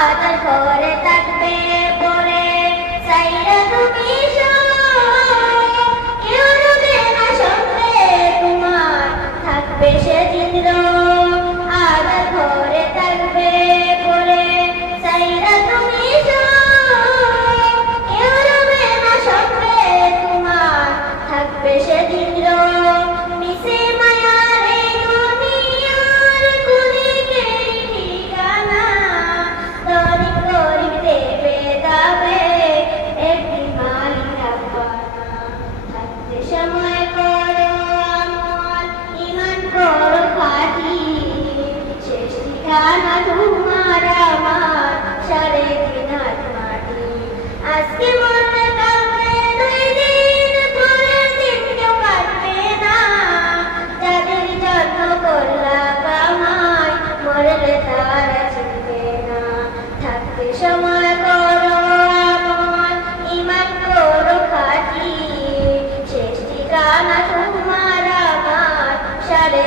আদার ঘরে থাকবে পরে সাইরা তুমি কেউ রবে না সঙ্গে তোমার থাকবে সেদিন আদার ঘরে থাকবে পরে সাইরা তুমি কেউ রবে না সঙ্গে তোমার থাকবে সেদিন মিশে মায়ার এই দুনিয়ার কুলিকে ঠিকানা দরিব গরিব দেবে দাবে একদিন মালিক রাব্বানা থাকতে সময় করো আমল ঈমান করো খাঁটি শেষ ঠিকানা তোমার আমার সাড়ে তিন হাত মাটি আজকে মরলে কালকে দুই দিন পরের দিন কেউ কাটবে না যাদের যত্ন করলা কামাই মরলে তারা চিনবে না থাকতে সময় করো আমল ঈমান করো খাঁটি শেষ ঠিকানা তোমার আমার সাড়ে